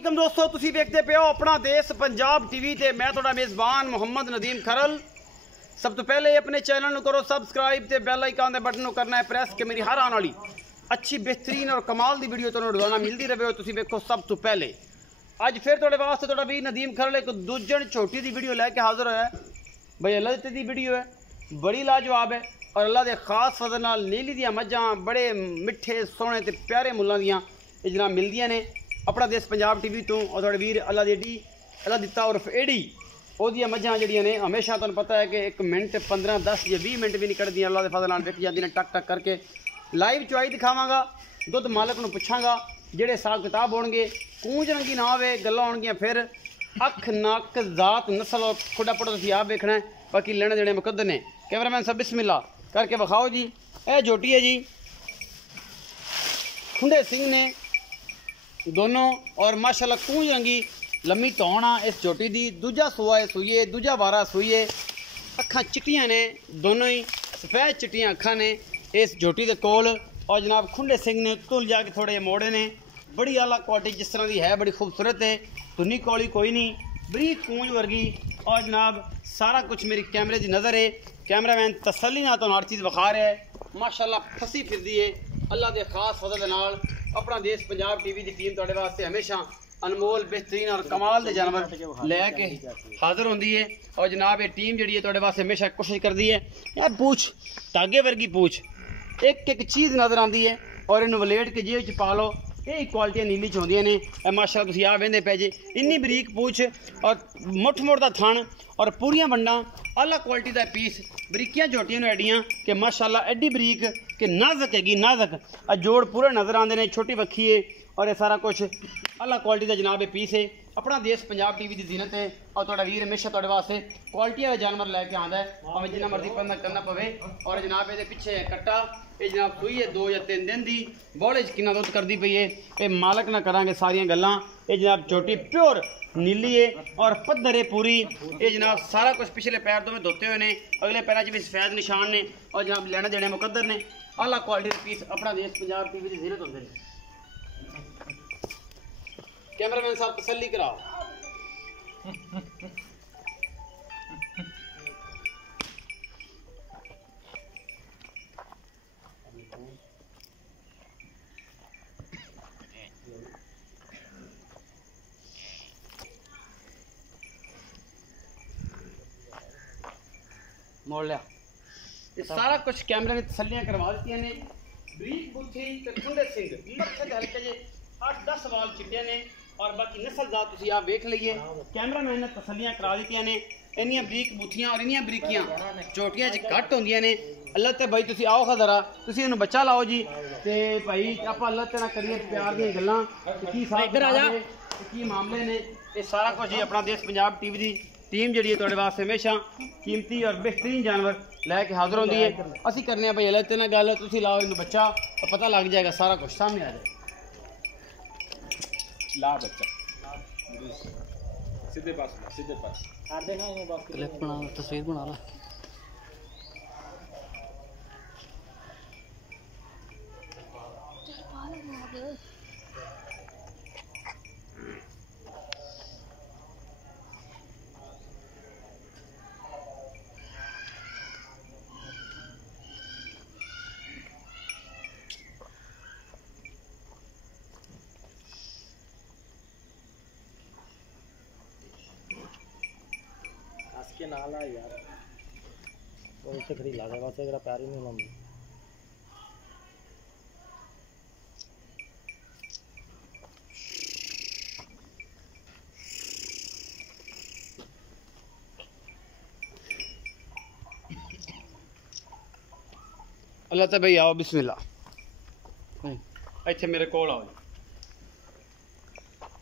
वालेकुम दोस्तों, तुसी देखते पे हो अपना देश पंजाब टीवी ते मैं थोड़ा मेज़बान मोहम्मद नदीम खरल। सब तो पहले अपने चैनल को करो सब्सक्राइब ते बेल आइकन दे बटन करना है प्रेस कि मेरी हर आने वाली अच्छी बेहतरीन और कमाल दी वीडियो तुहानू रोजाना मिलती रहे हो। तुसी देखो सब तो पहले अज फिर थोड़े वास्ते थोड़ा भी नदीम खरल एक दूजन छोटी दी वीडियो लैके हाजिर होया है। भाई अल्लाह दी दी वीडियो है, बड़ी लाजवाब है और अल्लाह के खास फजल नाल नीली दियां मज्जां बड़े मिठे सोहने ते प्यारे मुल्लां दियां ये जनाब मिलदियां ने अपना देश पंजाब टीवी तो। और थोड़े वीर अल्लाह दी एडी अल्लाह दिता उर्फ एडी ओदियां मज्जां जड़ियां ने हमेशा तुहानू पता है कि 1 मिनट 15 10 या 20 मिनट भी नहीं कढ़दियां। अल्लाह के फजल नाल विक जांदियां ने टक टक करके। लाइव चुआई दिखावांगा, दुध मालक नू पुछांगा, जेड़े हिसाब किताब होणगे कूंज रंगी ना होवे गल्लां होणगियां, फिर अख नक जात नस्ल और खुडा पुड़ा तुसीं आप वेखना है। बाकी लेने देने मुकद्दर ने। कैमरामैन सब बिस्मिल्लाह करके विखाओ जी। यह झोटी है जी, खुंडे सिंह ने दोनों और माशाल्लाह कूंज रंगी लम्मी तौना इस झोटी दी। दूजा सूआ है सूइए, दूजा वारा सूइए। अखां चिट्टियां ने दोनों ही, सफेद चिट्टियां अखां ने इस झोटी दे कोल। और जनाब खुंडे सिंह ने तुल जाके थोड़े मोड़े ने, बड़ी आला क्वालिटी जिस तरह की है, बड़ी खूबसूरत है। धुनी कौली कोई नहीं, बरीक कूंज वर्गी। और जनाब सारा कुछ मेरी कैमरे की नज़र है। कैमरामैन तसल्ली ना तो हर चीज़ विखा रहा है। माशाल्लाह फसी फिरदी है अल्लाह के खास फजल नाल। अपना देश पंजाब टीवी की टीम तुहाडे वास्ते हमेशा अनमोल बेहतरीन और कमाल के जानवर लैके हाजिर होंदी है। और जनाब ये टीम जी है तुहाडे वास्ते हमेशा कोशिश करती है। यार पूछ धागे वर्गी पूछ, एक एक चीज़ नज़र आती है और इन वलेट के जेब च पा लो। यही क्वालिटियां नीली च होंदियां ने। माशाल्लाह तुसीं आ वेंदे पे जे इन्नी बरीक पूछ और मुठ मुठ दा थण और पूरियां वंडां आला क्वालिटी दा पीस। बरीकियां झोटियां एडियां कि माशाल्लाह एडी बरीक कि नाजक हैगी नाजक। जोड़ पूरे नज़र आते हैं, छोटी वक्खी है और ये सारा कुछ आला क्वालिटी का जनाब पीस है। अपना देश पंजाब टीवी की जीनत है और तुहाडा वीर हमेशा तुहाडे वास्ते क्वालिटी वाले जानवर लैके आंदा है, भावें जिन्ना मर्जी पता करना पवे। और जनाब ये पिछे है कट्टा, ये जनाब सूई है 2 या 3 दिन की। बौले च किन्ना दुध करती पई है ये मालक ना करांगे सारियां गल्लां। ये जनाब छोटी प्योर नीली है और पद्धर है पूरी। ये जनाब सारा कुछ पिछले पैर तो में धोते हुए ने, अगले पैरों च भी सफेद निशान ने। और जनाब लेने देने मुकद्दर ने। आला क्वालिटी के पीस अपना देश पंजाब टीवी की जीनत होंगे ने। कैमरामैन साहब तसल्ली कराओ। मोड़ लिया। ये सारा कुछ कैमरे में तसल्लियां करवा दी ने। बरीक बुद्धि ते खुंडे सिंह मत्थे ते हल्के जे 8-10 वाल चिट्टे ने और बाकी नस्ल जात तुसीं आप वेख लईए। कैमरामैन ने तसल्लियां करा दी ने। इन्नियां बरीक बुथियां और इन्नियां बरीकियां चोटियां च घट होंदियां ने। अल्लाह ते भाई तुसीं आओ खा जरा, तुसीं इहनूं बच्चा लाओ जी ते भाई आपां अल्लाह ते ना करिए प्यार दी गल्लां की साहब की मामले ने। ये सारा कुछ जी अपना देश पंजाब टीवी दी टीम जी तुहाडे वास्ते हमेशा कीमती और बेहतरीन जानवर लैके हाजिर होंदी है। असीं करने भाई अल्लाह ते ना गल, तुसीं लाओ इन्हूं बच्चा तो पता लग जाएगा, सारा कुछ सामने आ जाएगा। ला बच्चा सीधे पास कर देना, क्लिप बना तस्वीर बना ला। के नाला यार वो इसे खड़ी लागे बस एक प्यार ही नहीं लाऊंगा। अल्लाह ते भाई आओ बिस्मिल्लाह इत्थे मेरे कोल आओ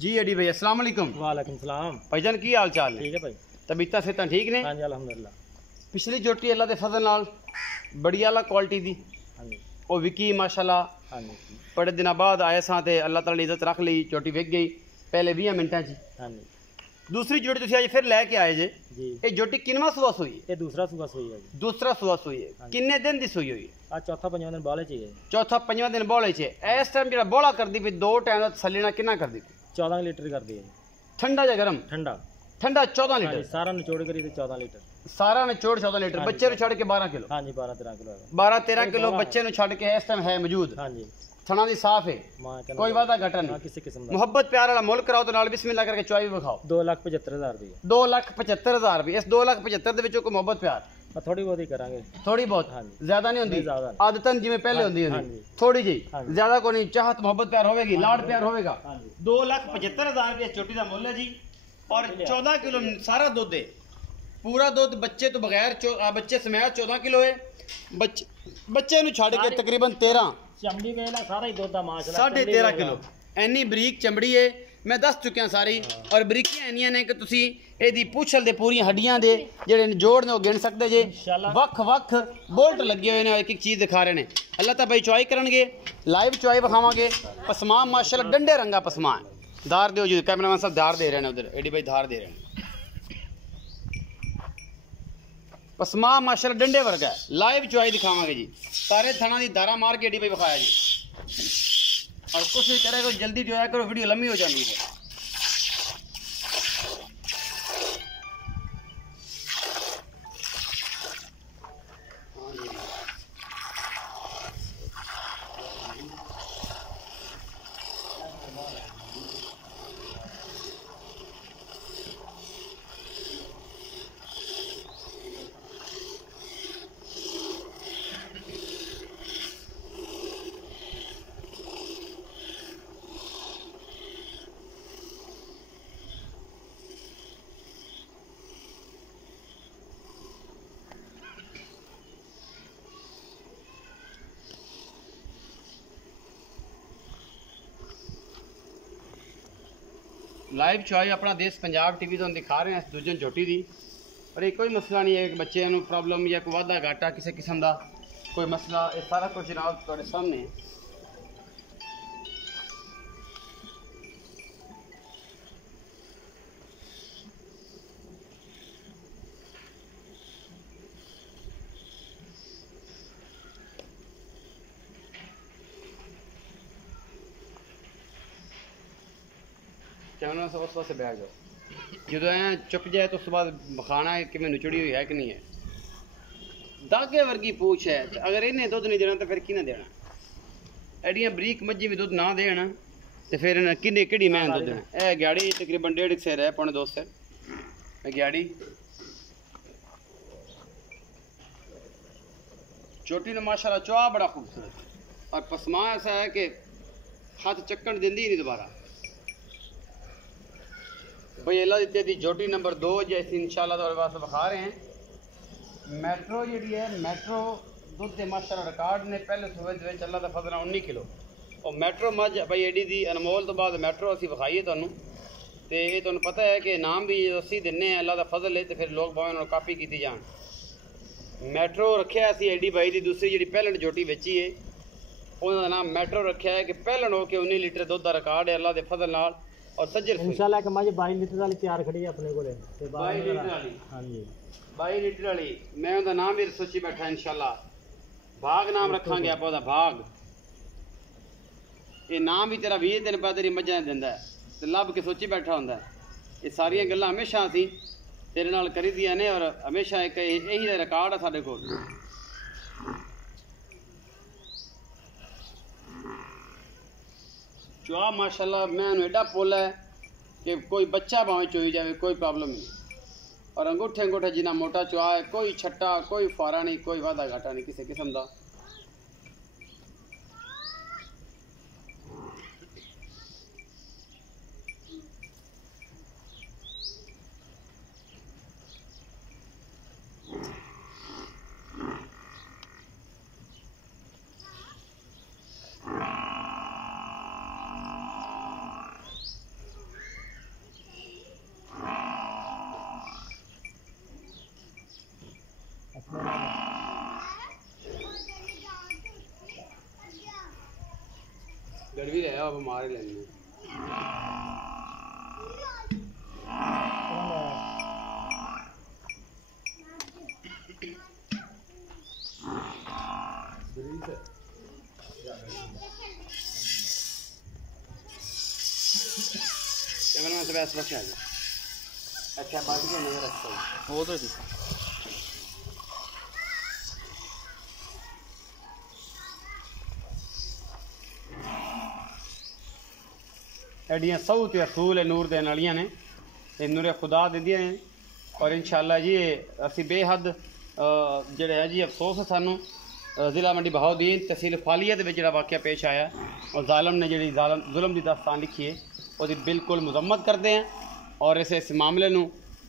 जी। अडी भाई अस्सलाम वालेकुम। वालेकुम सलाम भाईजान, की हाल चाल है? ठीक है भाई, तबीयत सेहत ठीक ने? हाँ जी अल्हम्दुलिल्लाह। पिछली झोटी अल्लाह के फजल नाल बड़ी आला क्वालिटी दी वो विकी माशाल्लाह। हाँ जी, बड़े दिनों बाद आए सां ते अल्लाह ताला ने इज्जत रख ली, झोटी विक गई पहले 20 मिनटां च। हाँ जी, दूसरी जोड़ी तुसीं अज फिर लैके आए जे जी। ये जोटी किनवा सुआ सुई है? ये दूसरा सुआ सुई है जी। दूसरा सुआ सुई है। किन्ने दिन दी सुई हुई है? आज चौथा पंजवां दिन बौले च है। चौथा पंजवां दिन बौले च है। इस टाइम जेड़ा बौला करदी पई 2 टाइम दा तसल्ली नाल किन्ना करदी पई? 14 लीटर कर दिए। ठंडा या गर्म? ठंडा। ठंडा 14 लीटर सारा निचोड़ करी तो 14 लीटर। सारा निचोड़ 14 लीटर। बच्चे छड़ के 12 किलो। हाँ जी 12-13 किलो। 12-13 किलो बच्चे छड़ के इस टाइम है मौजूद। हाँ जी थना दी साफ है, कोई वादा घटा नहीं किसी किस्म दा। मोहब्बत प्यार वाला मुल्क कराओ तो नाल बिस्मिल्लाह करके चुआई भी विखाओ। 2,75,000 दी। 2,75,000 भी। इस 2,75,000 ਦੇ ਵਿੱਚੋਂ ਕੋਈ ਮੁਹੱਬਤ ਪਿਆਰ थोड़ी बहुत ही करांगे। थोड़ी बहुत ज्यादा नहीं होंदी, आदतन जिवें पहले होंदी होंदी थोड़ी जी, ज्यादा कोई नहीं। चाहत मोहब्बत प्यार होवेगी, लाड प्यार होवेगा। 2,75,000 रुपये चोटी का मुੱਲ है जी। और 14 किलो सारा दुध है, पूरा दुध बच्चे तो बगैर बच्चे समेत 14 किलो है। बच्चे नु छड़ के तकरीबन 13 चमड़ी वेला सारा ही दुध दा माशाल्लाह 13.5 किलो। एनी बरीक चमड़ी है, मैं दस चुकिया सारी। और बरीकियां इनियां ने कि तुसी एदी पूछल दे पूरी हड्डियां दे जेड़े जोड़ ने गिन सकते जे। वक् वक् बोल्ट लगे हुए ने, एक एक चीज़ दिखा रहे हैं। अल्लाह ताला भाई चुआई करनगे, लाइव चुआई विखावांगे। पसमा माशाल्लाह डंडे रंगा पसमा है। धार दो जी, कैमरामैन साहब धार दे रहे हैं उधर, एडी भाई धार दे रहे हैं। पसमा माशाल्लाह डंडे वर्गा है। लाइव चुआई दिखावांगे जी, सारे थना दी धारा मार के एडी भाई विखाया जी। और कोशिश करे करो जल्दी जो है करो, वीडियो लंबी हो जाती है। लाइव चुआई अपना देश पंजाब टीवी तो दिखा रहे हैं दूजे झोटी दी। पर एक कोई मसला नहीं है कि बच्चे प्रॉब्लम या कोई वाधा घाटा किसी किस्म का कोई मसला, ये सारा कुछ जनाब तुम्हारे सामने है। कैमरा से उस पास बैठ जाओ। जो है चुप जाए तो उसके बाद बखाना है कि मैं नुचड़ी हुई है कि नहीं है। दागे वर्गी पूछ है, अगर इन्हें दुध नहीं देना तो फिर कि देना। एडियां बरीक मज्जी भी दुध ना देना तो फिर किन्ने कि मैं दुध देना। यह ग्याड़ी तकरीबन 1.5 सेर है, 2.25 सेर ग्याड़ी। चोटी ने माशाल्लाह चुआ बड़ा खूबसूरत। और पसमा ऐसा है कि हाथ चक्कन देंदी ही नहीं दोबारा। भाई अल्लाह दी दी चोटी नंबर 2 जैसी इंशाल्लाह तुम्हारे पास बखा रहे हैं। मैट्रो जी है, मैट्रो दुध के माशाल्लाह रिकॉर्ड ने पहले सूबे अल्लाह का फजल 19 किलो। और मैट्रो मझ भाई एडी दी अनमोल तो बाद मैट्रो असी विखाई है तुहानू। तो ये तुहानू पता है कि नाम भी असी दिन्ने अल्लाह का फजल है, तो फिर लोग भावें उन्होंने कापी की जान। मैट्रो रखा असी एडी भाई की दूसरी जी पहलन चोटी बेची है, उन्होंने नाम मैट्रो रखा है कि पहलन हो के 19 लीटर दुध का रिकॉर्ड है अल्लाह के फजल नाल। और सज्जर इंशाल्लाह कि मज 22 लीटर वाली तैयार खड़ी है अपने को। 22 लीटर वाली। हाँ जी 22 लीटर वाली। मैं उनका नाम भी सोची बैठा इंशाल्लाह, भाग नाम रखांगे आप ओदा भाग। ये नाम भी तेरा 20 दिन बाद तेरी मझां दिंदा है ते लभ के सोची बैठा हुंदा है। ये सारियां गल्लां हमेशा असीं तेरे नाल करी दियां ने और हमेशा एक यही रिकॉर्ड है साडे कोल। चुआ माशाल्लाह मैं एडा पोला है कि कोई बच्चा भावें चोई जाए कोई प्रॉब्लम नहीं। और अंगूठे अंगूठे जिन्ना मोटा चुआ है, कोई छट्टा कोई फारा नहीं, कोई वादा घाटा नहीं किसी किस्म का। गड़वी रहा अब मारे लेने कैमरा से वैसे बस आ जाए। अच्छा बात के नजर रखो वो तो जी एडियां सौ ते असूल है नूर देने वालियां ने ये नूर खुदा दिंदियां ने और इंशाअल्लाह जी असी बेहद जेड़ा है जी अफसोस है सानू ज़िला मंडी बहाउद्दीन तहसील फालिया दे विच जेड़ा वाक़या पेश आया और जालम ने जी जुल्म की दास्तान लिखी है वो बिल्कुल मजम्मत करते हैं और इस मामले नू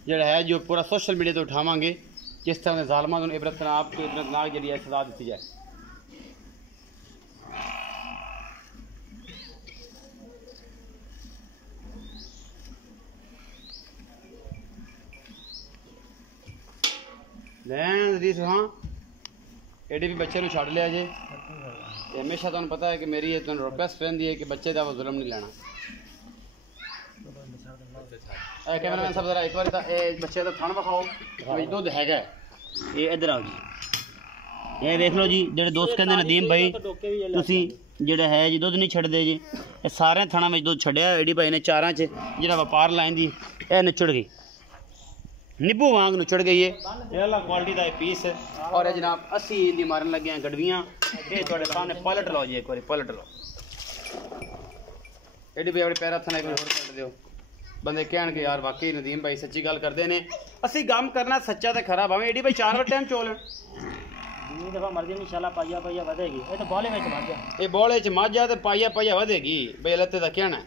जेड़ा है जो पूरा सोशल मीडिया तो उठावांगे जिस तरह जालमां नूं इबरतनाक तो इबरतनाक जी सज़ा दी जाए। हाँ एडे भी बच्चे छड़ लिया जे हमेशा तुहानू पता है कि मेरी रिक्वेस्ट रहती है कि बच्चे का वो जुल्म नहीं लेना। कैमरामैन साहब जरा एक बार बच्चे का थान विखाओ दुध है ये इधर आओ जी ये देख लो जी जेडे दोस्त कहते नदीम भाई तुसी जेड़ा है जी दुध नहीं छड़दे जी ये सारे थाना में दुध छड़िया एडी भाई ने चारां च जेड़ा व्यापार लाइन दी ए निचड़ गई निब्बू वांग नुचड़ गई है ये अल्लाह क्वालिटी का पीस है और ये जनाब असी इंदी मारन लगे हैं गड़वियाँ ये थोड़े सामने पलट लो जी एक बार पलट लो एडी भाई अपने पैर हथ एक बार पलट दो बंदे कहन के यार वाकई नदीम भाई सच्ची गल करते हैं असी काम करना सच्चा तो खरा भावें एडी भाई 4 बार टाइम चोल दफा मर्जी इंशाल्लाह पाइया पाइया वधेगी ये तो बोले में मझ ये बोले च मझ आ ते पाइया पाइया वधेगी भाई लत्ते दा कहना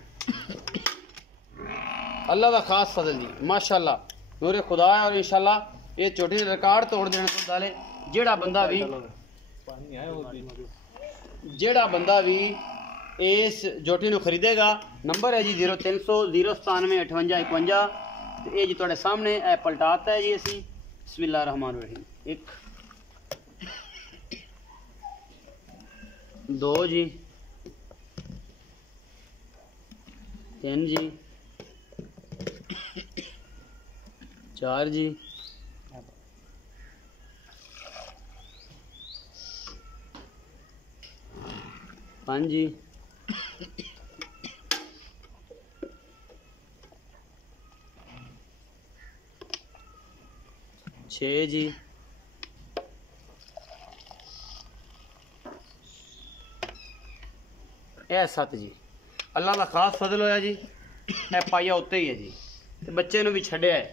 अल्लाह का खास फजल जी माशाअल्लाह नूरे खुदा है और इंशाल्लाह ये छोटी रिकॉर्ड तोड़ देने तो डाले जेड़ा बंदा भी इस जोटी नू खरीदेगा नंबर है जी 0300 097 58 51 ये जी थोड़े सामने ए पलटाता है जी असी बिस्मिल्लाह रहमान रहीम 1 2 जी 3 जी 4 जी 5 जी 6 जी 7 जी अल्लाह का खास फजल होया जी ए पाइया उत्ते ही है जी ते बच्चे नूं भी छड्डिया है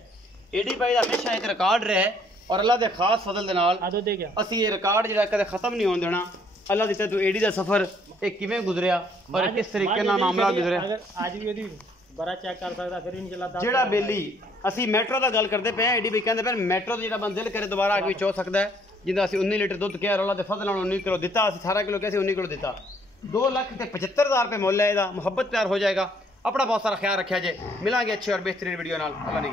एडी भाई दा हमेशा एक रिकॉर्ड रहा है और अल्लाह दे खास फजल दे नाल असी ये रिकॉर्ड जिहड़ा कदे खत्म नहीं होने देना। अल्लाह दी तू एडी दा सफर ये किवें गुजरिया और किस तरीके नाल मामला गुजरिया आज भी ओदी बड़ा चेक कर सकदा फिर इंशाल्लाह जेड़ा बेली असी मेट्रो दा गल करदे पे एडी भाई कहंदे पे मेट्रो दा जेड़ा बंदा दिल करे दोबारा आके चो सकदा है जिंदा असी 19 लीटर दुध किया अल्लाह दे फजल नाल 19 किलो दिता असी 18 किलो कैसे 19 किलो दिता 2,75,000 रुपये मुल है मुहब्बत प्यार हो जाएगा। अपना बहुत सारा ख्याल रखा जे मिलांगे अच्छे और बेहतरीन वीडियो नाल अल्लाह ने